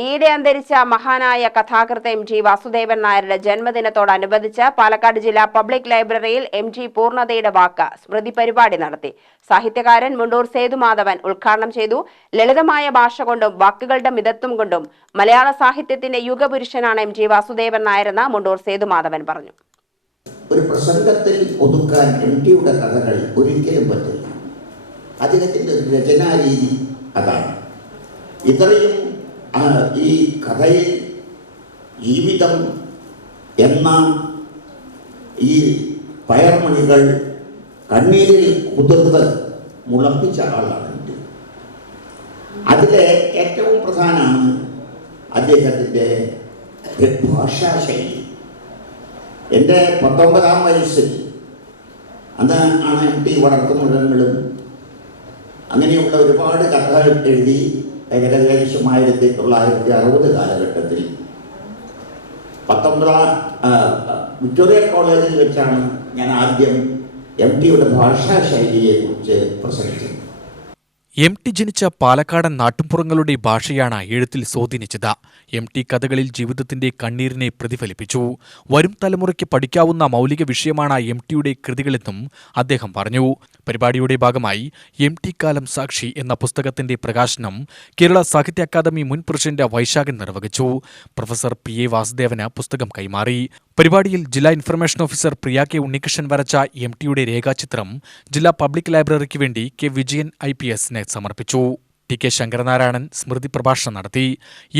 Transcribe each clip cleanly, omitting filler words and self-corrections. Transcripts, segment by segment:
ഈയിടെ അന്തരിച്ച മഹാനായ കഥാകൃത്ത് എം ജി വാസുദേവൻ നായരുടെ ജന്മദിനത്തോടനുബന്ധിച്ച് പാലക്കാട് ജില്ലാ പബ്ലിക് ലൈബ്രറിയിൽ എം ജി പൂർണ്ണതയുടെ വാക്ക് സ്മൃതി പരിപാടി നടത്തി. സാഹിത്യകാരൻ മുണ്ടൂർ സേതുമാധവൻ ഉദ്ഘാടനം ചെയ്തു. ലളിതമായ ഭാഷ കൊണ്ടും വാക്കുകളുടെ മിതത്വം കൊണ്ടും മലയാള സാഹിത്യത്തിന്റെ യുഗപുരുഷനാണ് എം ജി വാസുദേവൻ നായരെന്ന് മുണ്ടൂർ സേതുമാധവൻ പറഞ്ഞു. ഒരു പ്രസംഗത്തിൽ ഒതുക്കാൻ എം ടിയുടെ കഥകൾ ഒരിക്കലും പറ്റില്ല. അദ്ദേഹത്തിൻ്റെ രചനാരീതി അതാണ്. ഇത്രയും ഈ കഥയിൽ ജീവിതം എന്ന ഈ പയർമണികൾ കണ്ണീരിൽ കുതിർത്ത് മുളപ്പിച്ച ആളാണ്. അതിലെ ഏറ്റവും പ്രധാനമാണ് അദ്ദേഹത്തിൻ്റെ ഭാഷാശൈലി. എൻ്റെ 19-ാം വയസ്സിൽ അന്ന് ആണ് എം ടി വളർത്തുമൃഗങ്ങളും അങ്ങനെയുള്ള ഒരുപാട് കഥകൾ എഴുതി. ഏകദേശം 1960 കാലഘട്ടത്തിൽ 19-ാം വിക്ടോറിയ കോളേജിൽ വെച്ചാണ് ഞാൻ ആദ്യം എം ടിയുടെ ഭാഷാശൈലിയെക്കുറിച്ച് പ്രസംഗിച്ചത്. എം ടി ജനിച്ച പാലക്കാടൻ നാട്ടുംപുറങ്ങളുടെ ഭാഷയാണ് എഴുത്തിൽ സ്വാധീനിച്ചത്. എം ടി കഥകളിൽ ജീവിതത്തിന്റെ കണ്ണീരിനെ പ്രതിഫലിപ്പിച്ചു. വരും തലമുറയ്ക്ക് പഠിക്കാവുന്ന മൗലിക വിഷയമാണ് എം ടിയുടെ കൃതികളെന്നും അദ്ദേഹം പറഞ്ഞു. പരിപാടിയുടെ ഭാഗമായി എം ടി കാലം സാക്ഷി എന്ന പുസ്തകത്തിന്റെ പ്രകാശനം കേരള സാഹിത്യ അക്കാദമി മുൻ പ്രസിഡന്റ് വൈശാഖൻ നിർവഹിച്ചു. പ്രൊഫസർ പി എ വാസുദേവന് പുസ്തകം കൈമാറി. പരിപാടിയിൽ ജില്ലാ ഇൻഫർമേഷൻ ഓഫീസർ പ്രിയ കെ ഉണ്ണികൃഷ്ണൻ വരച്ച എം ടിയുടെ രേഖാചിത്രം ജില്ലാ പബ്ലിക് ലൈബ്രറിക്ക് വേണ്ടി കെ വിജയൻ IPS സമർപ്പിച്ചു. ടി കെ ശങ്കരനാരായണൻ സ്മൃതി പ്രഭാഷണം നടത്തി.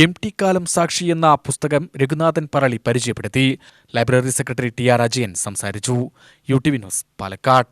എം ടി കാലം സാക്ഷി എന്ന പുസ്തകം രഘുനാഥൻ പറളി പരിചയപ്പെടുത്തി. ലൈബ്രറി സെക്രട്ടറി TR അജയൻ സംസാരിച്ചു. UTV news, Palakkad.